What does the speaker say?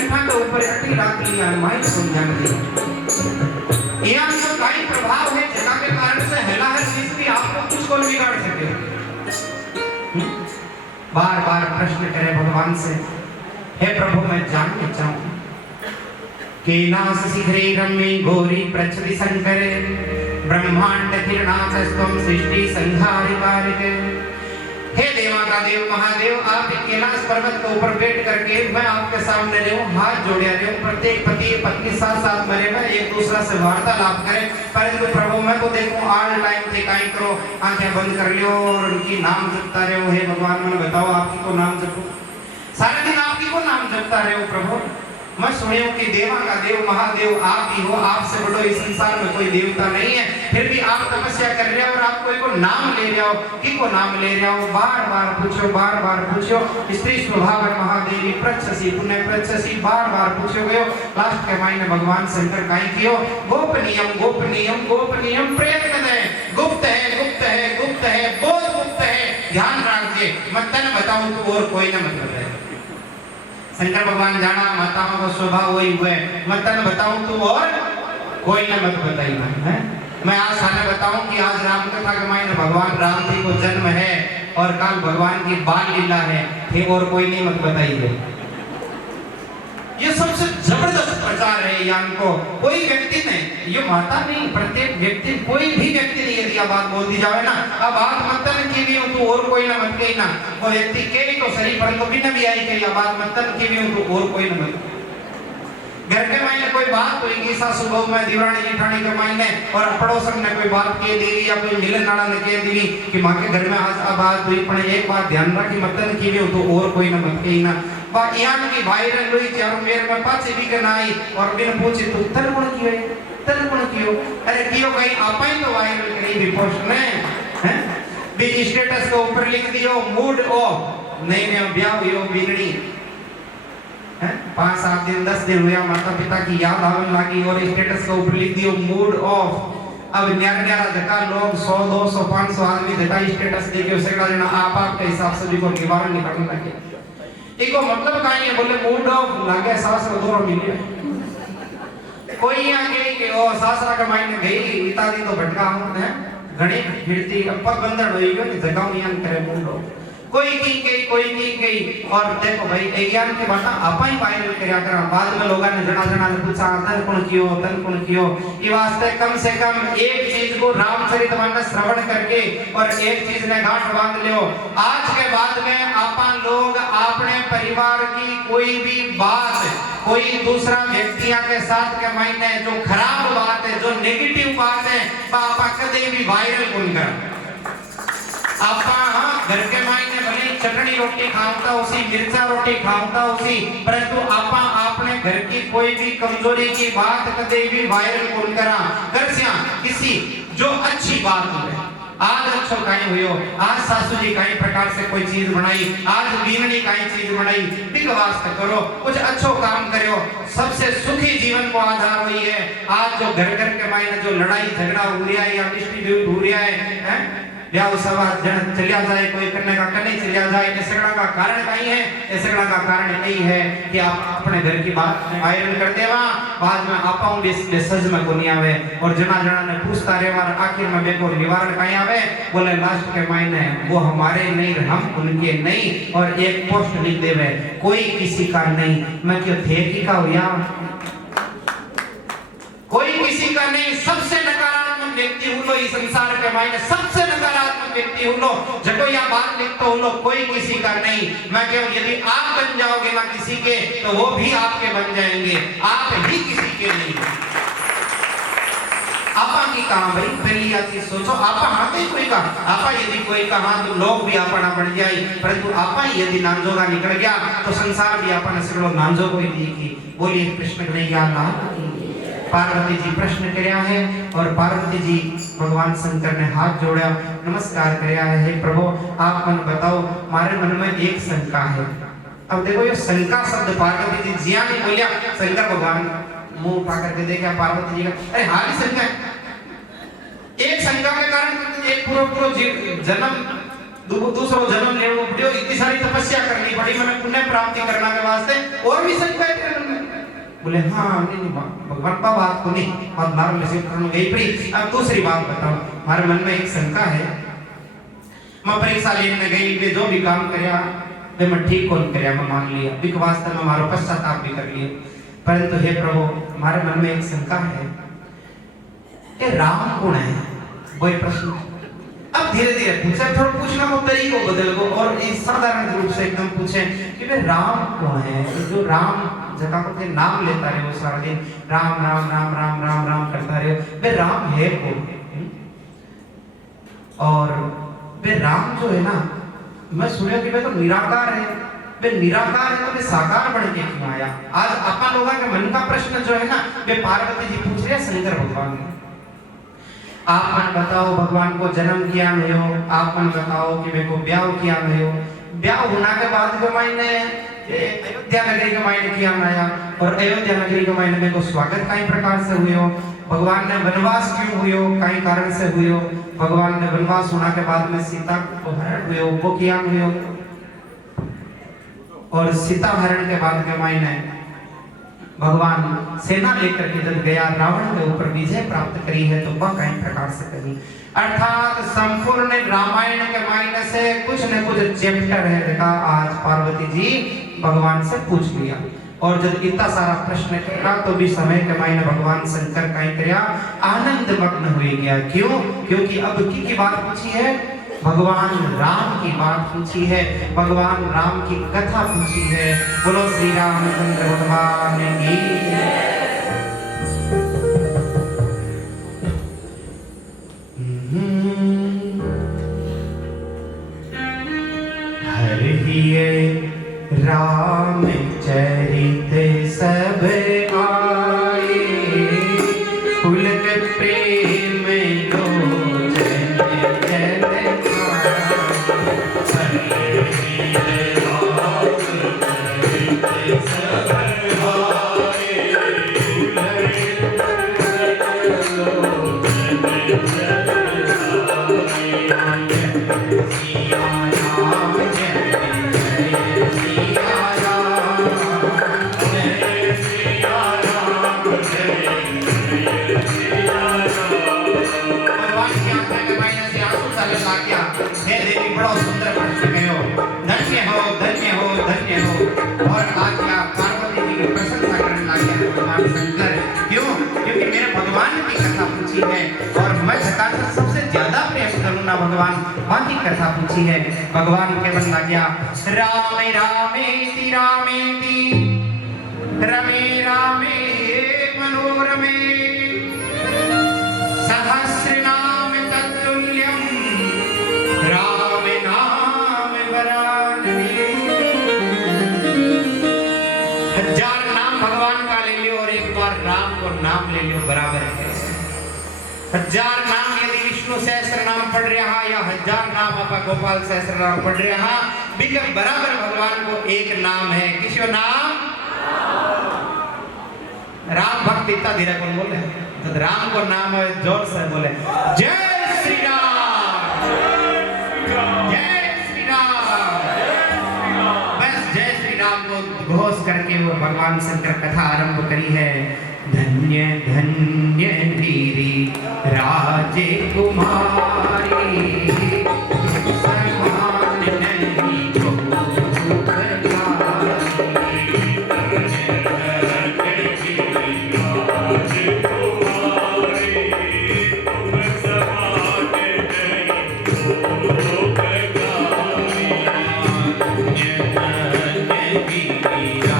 कंठा के ऊपर अटी रात लिया माई समझाने दी यहाँ तो कई प्रभाव है जगह के कारण से हेला हर चीज भी आपको कुछ को बिगाड़ सके। बार बार प्रश्न करे भगवान से, हे प्रभु मैं जानना चाहूं केनास शीघ्रे रम्ये गौरी प्रच्छति शंकरे ब्रह्मांड किरणातस्त्वं सृष्टि संहारिकारिके। हे देवा का देव महादेव, आप कैलाश पर्वत के ऊपर बैठ करके मैं आपके सामने रहूं, हाथ जोड़े रहूं, प्रत्येक पति पत्नी साथ साथ मरे में एक दूसरा से वार्तालाप करें, परंतु प्रभु मैं तो देखूं ऑल टाइम थे काई करो, आंखें बंद कर लियो और उनकी नाम जपता रहो। हे भगवान मैंने बताओ आपकी को नाम जपो, सारा दिन आपकी को नाम जपता रहो। प्रभु मैं सुनियो कि देवा का देव महादेव आप ही हो, आपसे बड़ो इस संसार में कोई देवता नहीं है, फिर भी आप तपस्या कर रहे हो और आप कोई को नाम ले रहे हो, कि को नाम ले रहे हो, बार बार पूछो स्त्री स्वभाव महादेवी प्रच्छसी पुण्य प्रच्छसी बार बार पूछो गयो। लास्ट के मायने भगवान शंकर काई कियो, गोपनीयम गोपनीयम गोपनीयम प्रयत्न है, गुप्त है गुप्त है गुप्त है बहुत गुप्त है, ध्यान रखिए मैं तने बताऊं तो और कोई ना मतलब है। शंकर भगवान जाना माताओं का स्वभाव वही हुआ है, मैं तने बताऊं तो और कोई ना मत बताइए है। मैं आज सामने बताऊं कि आज राम कथा के मायने भगवान राम जी को जन्म है और कल भगवान की बाल लीला है, फिर और कोई नहीं मत बताइए। ये सबसे जबरदस्त प्रचार है यान को, कोई व्यक्ति नहीं, ये माता नहीं, प्रत्येक व्यक्ति, कोई भी व्यक्ति नहीं यदि बात बोल दी जाए ना, अब बात मतन की भी हो तो और कोई ना मत कही ना, वो व्यक्ति के तो सही पर तो भी न भी आई कही बात मतन की भी हो तो और कोई ना मत। घर के मायने कोई बात होगी सासू बहू में दिवानी जेठानी के मायने और पड़ोसन ने कोई बात कह दी या कोई मिलन नाड़ा ने कह दी कि मां के घर में आज बात हुई, पर एक बात ध्यान रखी मतन की भी हो तो और कोई ना मत कही ना। बा यान की वायरल हुई चारों मेरे में पाछे भी के ना आई और बिन पूछे तो तन कौन कियो, अरे कियो कहीं आपा ही तो वायरल करी भी पोस्ट ने हैं भी स्टेटस के ऊपर लिख दियो मूड ऑफ, नहीं ब्याह हुई बिगड़ी हैं 5-7 दिन 10 दिन हुआ माता पिता की याद आने लगी और स्टेटस के ऊपर लिख दियो मूड ऑफ। अब न्यारा धक्का लोग 100 200 500 आदमी धक्का स्टेटस देके उसे कहा जना आप के हिसाब से भी को निवारण निकालने लगे। इको मतलब काई है बोले मूड ऑफ लागे सास दोरो मिले कोई यहाँ गई कि ओ सासरा का मायने गई इतादी तो भटका हूं है घणी फिरती पग बंधन होई गयो कि जगाव नियन करे मूड ऑफ कोई की गई और देखो भाई ज्ञान के बात आपा ही वायरल करया करा, बाद में लोगों ने जना ने पूछा तन कौन कियो ये वास्ते कम से कम एक चीज को रामचरितमानस श्रवण करके और एक चीज ने गांठ बांध लियो। आज के बाद में आपा लोग अपने परिवार की कोई भी बात कोई दूसरा व्यक्तिया के साथ के मायने जो खराब बात है जो नेगेटिव बात है आपा कदे भी वायरल कौन कर। आपा घर के मायने भले चटनी रोटी खावता उसी मिर्चा रोटी खावता उसी, परंतु आपा आपने घर की कोई भी कमजोरी की बात कदे भी वायरल कौन करा। घर से किसी जो अच्छी बात हो आज अच्छो काई हुयो, आज सासू जी काई प्रकार से कोई चीज बनाई, आज बीननी काई चीज बनाई, बिग वास्ते करो कुछ अच्छो काम करो, सबसे सुखी जीवन को आधार हुई है। आज जो घर के मायने जो लड़ाई झगड़ा हो रहा है या डिस्प्यूट हो रहा है ब्याह सवाल जन चलिया जाए कोई करने का कने चलिया जाए, इस सगड़ा का कारण कहीं है, इस सगड़ा का कारण यही है कि आप अपने घर की बात वायरल कर देवा, बाद में आपाऊं मैसेज में को नहीं आवे और जना ने पूछता रहेवा आखिर में बेको निवारण कहीं आवे बोले लास्ट के मायने वो हमारे नहीं हम उनके नहीं और एक पोस्ट लिख देवे कोई किसी का नहीं। मैं क्यों थे की का हुआ कोई किसी का नहीं, सबसे नकारात्मक व्यक्ति हुलो इस संसार के मायने सबसे नकारात्मक व्यक्ति हुलो जको या बात लिखतो हुलो कोई किसी का नहीं। मैं कहूं यदि आप बन जाओगे ना किसी के तो वो भी आपके बन जाएंगे, आप ही किसी के नहीं। आपा की कहां भाई पहली आती सोचो आपा हाथे कोई का आपा यदि कोई का हाथ तो लोग भी आपना बन जाए, परंतु आपा यदि नांजोगा निकल गया तो संसार भी आपने सगळो नांजो कोई देखी। बोलिए कृष्ण कन्हैया लाल की। पार्वती जी प्रश्न करया है और पार्वती जी भगवान शंकर ने हाथ जोड़ा नमस्कार करया है, हे प्रभु आप मन बताओ मारे मन में एक शंका है। अब देखो ये शंका शब्द पार्वती जी जिया नहीं बोलिया, शंकर भगवान मुंह उठा करके देखा पार्वती जी का अरे हाली शंका एक शंका के कारण एक पूरा जन्म दूसरो जन्म लेवो पड़ियो, इतनी सारी तपस्या करनी पड़ी, मैंने पुण्य प्राप्ति करना के वास्ते और भी शंका है बोले हाँ नहीं भगवान का बात को नहीं और मारो से गई पड़ी। अब दूसरी बात बताओ, हमारे मन में एक शंका है, मैं परीक्षा लेने गई, वे जो भी काम करया वे मैं ठीक कौन करया, मैं मान लिया, बिक वास्तव में हमारा पश्चाताप भी कर लिया, परंतु हे प्रभु हमारे मन में एक शंका है, ये राम कौन है? वही प्रश्न अब धीरे धीरे पूछे, थोड़ा पूछना को तरीको बदल को और इस साधारण रूप से एकदम पूछे कि वे राम कौन है? जो राम जगह को नाम लेता रहे वो सारा दिन राम राम राम राम राम राम करता रहे, वे राम है कौन? और वे राम जो है ना, मैं सुना कि वे तो निराकार है, वे निराकार है तो वे साकार बन के क्यों आया? आज अपन लोगों के मन का प्रश्न जो है ना, वे पार्वती जी पूछ रहे हैं शंकर भगवान ने, आप मन बताओ भगवान को जन्म किया नहीं हो, आप मन बताओ कि मेरे को ब्याह किया नहीं हो, ब्याह होने के बाद के मायने अयोध्या नगरी के मायने किया आया, और अयोध्या नगरी के मायने मेरे को स्वागत कई प्रकार से हुए हो, भगवान ने वनवास क्यों हुए हो, कई कारण से हुए हो, भगवान ने वनवास होने के बाद में सीता को हरण हुए हो, वो किया हुए हो, और सीता हरण के बाद के मायने भगवान सेना लेकर के जब गया रावण के ऊपर विजय प्राप्त करी है, तो वह कई प्रकार से करी, अर्थात संपूर्ण रामायण के मायने से कुछ न कुछ चैप्टर है देखा आज पार्वती जी भगवान से पूछ लिया, और जब इतना सारा प्रश्न किया तो भी समय के मायने भगवान शंकर कहीं करया आनंद मग्न हुए गया। क्यों? क्योंकि अब की बात पूछी है, भगवान राम की बात पूछी है, भगवान राम की कथा पूछी है। बोलो श्री रामचंद्र भगवान की। राम चरित सब आए, पुलक प्रेम लोचन जल और मैं सबसे ज्यादा प्रेम करूंगा भगवान मां की कथा पूछी है। भगवान के बन लग गया रामे रामेति रामेति रमे रामे मनोरमे सहस्रनाम तत्तुल्यम राम नाम वरानने। हजार नाम भगवान का ले लियो और एक बार राम को नाम ले लियो बराबर है। हजार नाम यदि विष्णु सहस्त्र नाम पढ़ रहा या हजार नाम आपा गोपाल सहस्त्र नाम पढ़ रहा, बिल्कुल बराबर भगवान को एक नाम है। किसो नाम? राम भक्त। इतना धीरे कौन बोले? तो राम को नाम है, जोर से बोले जय श्री राम, जय श्री राम। बस जय श्री राम को घोष करके वो भगवान शंकर कथा आरंभ करी है। धन्य धन्य गिरि राजे कुमारी, समान नहीं को Yeah.